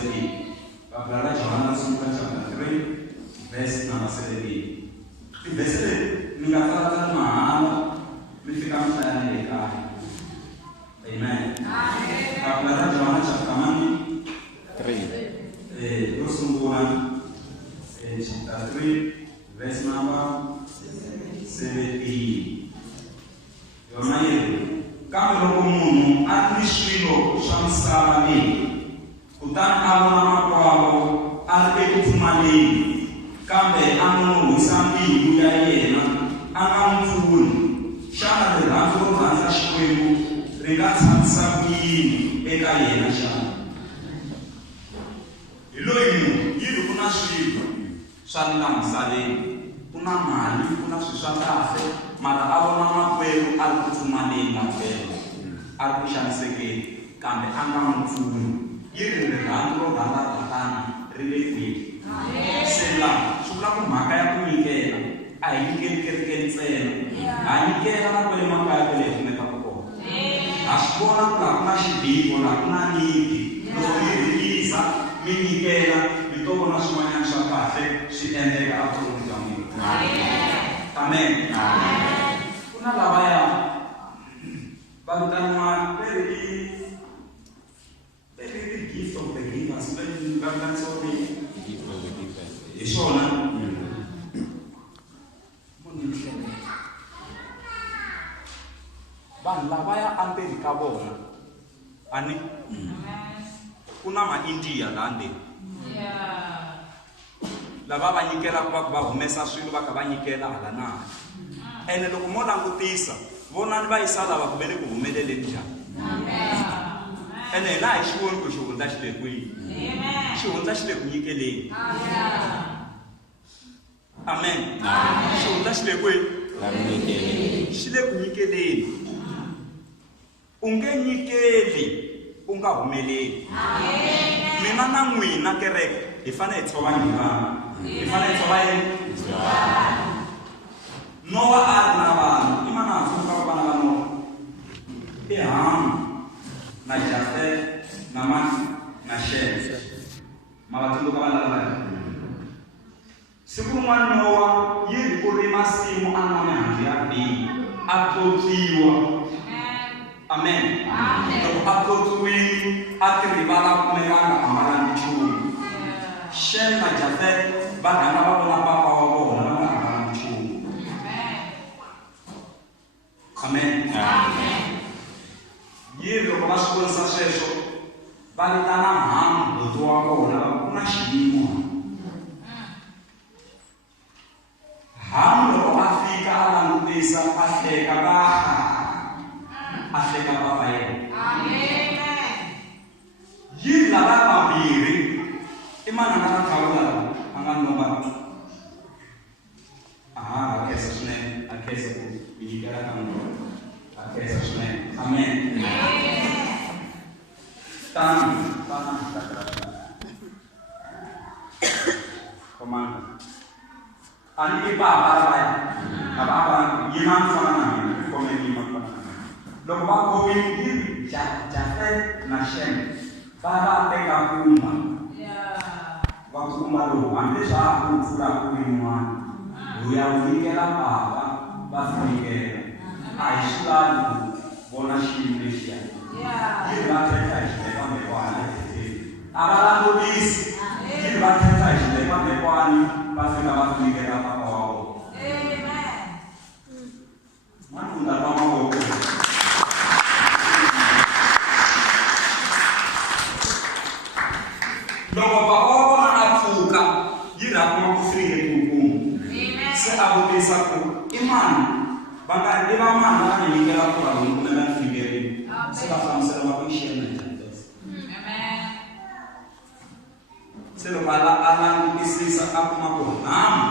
17. Papalala Johanna Suka chapter 3, verse number 17. The verse Mingatata Mahana, Mifika Mfayana. Amen. Papalala Johanna chapter 3. Rosumbuan, chapter 3, verse number 17. Yomayeli. Kama loko munhu ari swilo swa misava leyi kutani a vona makwavo a ri eku pfumaleni kambe a nonohisa mbilu ya yena a nga n'wi pfuni xana rirhandzu ro rhandza xikwembu ri nga tshamisa ku yini eka yena xana hi loyi munhu yini ku na swilo swa le laha misaveni ku na mali ku na swilo swa kahle mara a vona makwerhu a ri ku pfumaleni makwerhu a ri ku xanisekeni kambe a nga n'wi pfuni yi ri rirhandzu ro rhandza tatana ri le kwihi se laha swi vula ku mhaka ya ku nyikela a hi nyikeli kerekeni ntsena ha nyikela na kwale makaya kwale hi kumekaka kona ha swi vona ku laha ku na xidiko laha ku na nyiki loko mi rhikisa mi nyikela mi to vona swin'wanyana swa kahle swi endleka evuton'wini bya n'wina. Amen. Ku na lavaya va vitaniwa very gift of the givers hi swona vanhu lavaya ambeni ka vona ani ku na ma-India laha ndzeni lava va nyikela ku va va humesa swilo va kha va nyikela hala na hala ene loko mo langutisa vonani va yisa lava ku ve le ku humeleleni njhani ene hi laha hi xi voni ku xihundla xi le kwihi xihundla xi le ku nyikeleni amen xihundla xi le kwihi xi le ku nyikeleni u nge nyikeli u nga humeleli mina na n'wina kereke hi fanele hi tshova nyikana hi fanele hi tshova yini Noah a ri na vanhu i manandzu ka vana va Noah i Hamu na Jafet na Shem ma va tsundzuka vana lavaya siku rin'wana Noah yi ri ku ri masimu a nwa mihandzu ya bihi a pyopyiwa amen loko a pyopyiwile a ti rivala kumekanga ambalanga nchumu Shem na Jafet va rhanga va vona papa wa vona va nga ambalanga nchumu amen yi loko va swi vonisa sweswo va vitana Hamu buti wa vona va ku na xiyimo Hamu loko a fika a langutisa a hleka a hleka papa yena yi lava vambirhi i manana na thawula a nga nomba a khensa swinene a khensa ku nyikela ka n'wina a khensa swinene amen tani komanda ani ke papa lavaya a va yimani fana na mina khomeni yima fana na mina loko va khomini Jafet na Shem va teka kuma va kuma lowu hambi swa ha ku pfula ku yin'wana wu ya wu nyikela papa va finikela a hi swi lavi ku vona xiyimo lexiya yi va khetha hi xilekwamekwani a va langutisi yi va khetha hi xilekwamekwani va fika va finikela papa wa vona manunda va mavoko loko papa wa vona a pfuka yi rhakuma ku fike kunkumu se a vutisa ku i mani va nga i va mani va ni nyikela ku va n'wi kumela fikerini se va hlamusela va ku i xiyena njhani se loko a langutisisa a kuma ku Hamu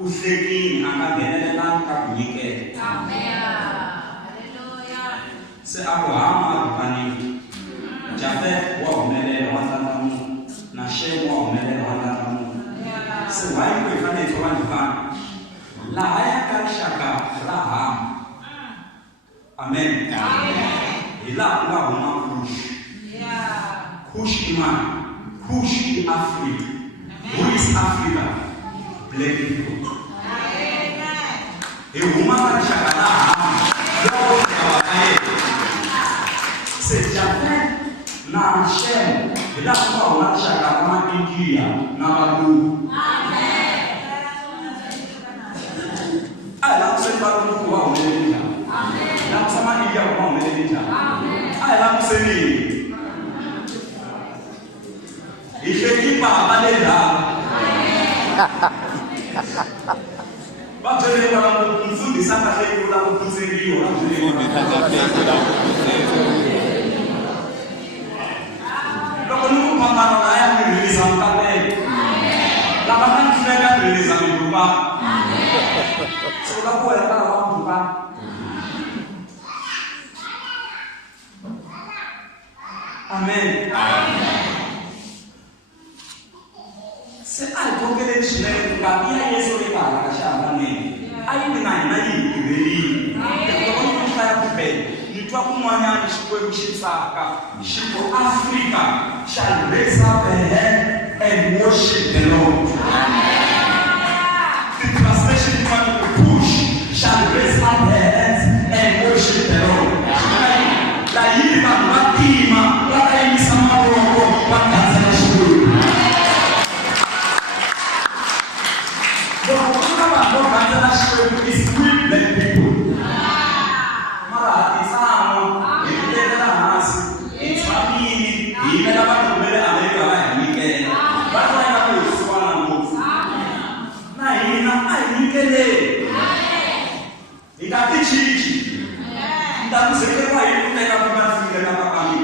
u hlekini a nga nghenelelangi ka ku nyikela se a ku Hamu a rhuvanile Jafet wa humelela wa ndlandlamuka na Shem wa humelela wa ndlandlamuka se why ku hi fanele hi tshova nyikana laha ya ka rixaka ra Hamu amen hi laha ku nga huma Kushi i mani push in Africa. Who is Africa? Black people. A woman c'est jamais na chaîne. Et là, on a chacun India, Nabalu. Ah, là, c'est pas le coup, on est déjà. Là, ça m'a dit, on est déjà. Ah, là, c'est lui. Il fait qui par aller là? Pas de les voir dans le foot, ça fait que la pousserie, on a donc nous, quand on a eu les encablés, la maman qui fait les amis pas. C'est là où elle a pas. Amen. C'est à quoi que les chemins de la vie sont les parents à chaque année. Aïe, mais naï, il est comment on fait à couper? Nous devons moyen de jouer au Chipsaka, Chipo Africa, shall raise up a hand and worship the Lord. The translation is going to push, shall raise up their hands and worship the Lord. La Yiba, Matima, la Kaisa Maroko, Pataza Shuru. What Pataza Shuru is with the people. Mara, Isamo, it's family, even about the way I make but I have to swallow. I need it. It has to change. Então você quer vai não tem como fazer nada para mim.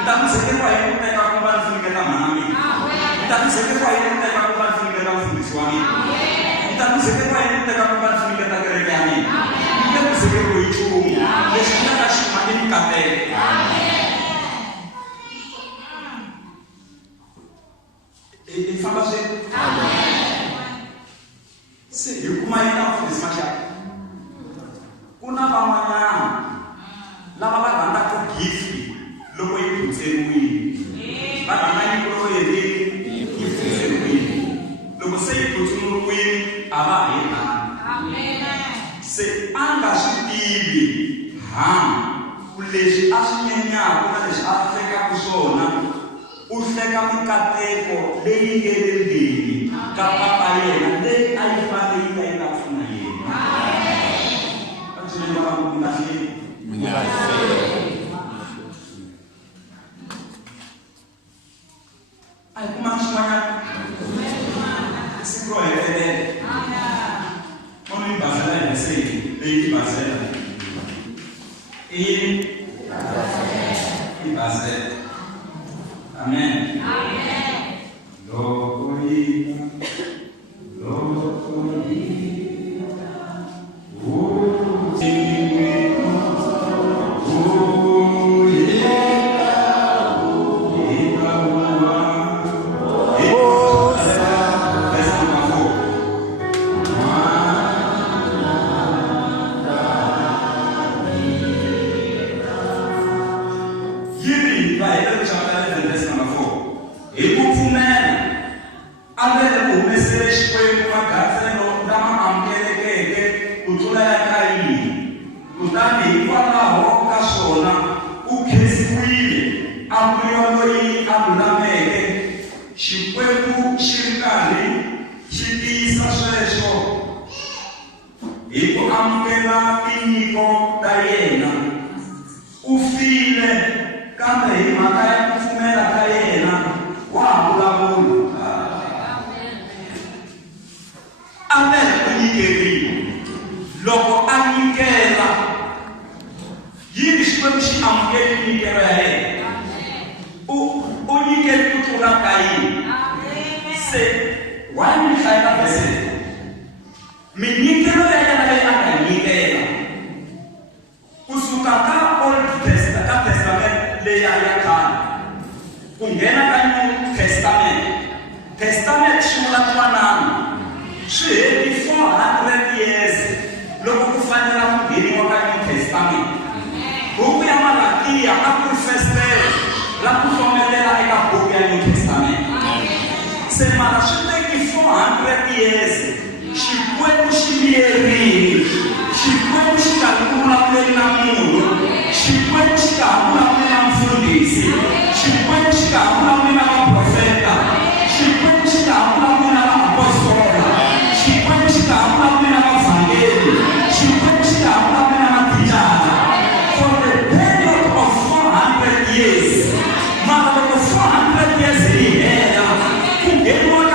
Então você quer vai não tem como fazer nada para mim. Então você quer vai não tem como fazer nada para mim. Então você quer vai não tem como fazer nada para mim. Então você quer vai chuo. Deixa eu dar chamar de café. E fala assim. Se eu como aí não fiz mais kuna bamanya lava banda ko gift loko yiputseruini bana ko yedi yiputseruini loko sei kutsuruini aba yena amen se anga shitivi kuleswi ashinyenya kuna leswi afeka kuswona ufeka mikateko leyi ngelendini ka papa yena leyi a yi fanele yi nga pfuna yena Ai como a chamar se proer quando em Basel sei em Basel em Basel amém Testament shimula tuanana. She before 100 years. Loko kufanya mgeni wakati Testament. Buku ya Malakia hapo first la kusomelea ika buku ya New Testament. semana swi teki 400 years Xikwembu xi miyerile, Xikwembu xi nga vulavuleli na munhu, Xikwembu xi nga vulavuleli na mfundhisi, Xikwembu xi nga vulavuleli na vaprofeta, Xikwembu xi nga vulavuleli na vaapostola, Xikwembu xi nga vulavuleli na vavhangeli, Xikwembu xi nga vulavuleli na mathicara for the period of 400 years. Mara loko 400 years hi hela ku ngheniwa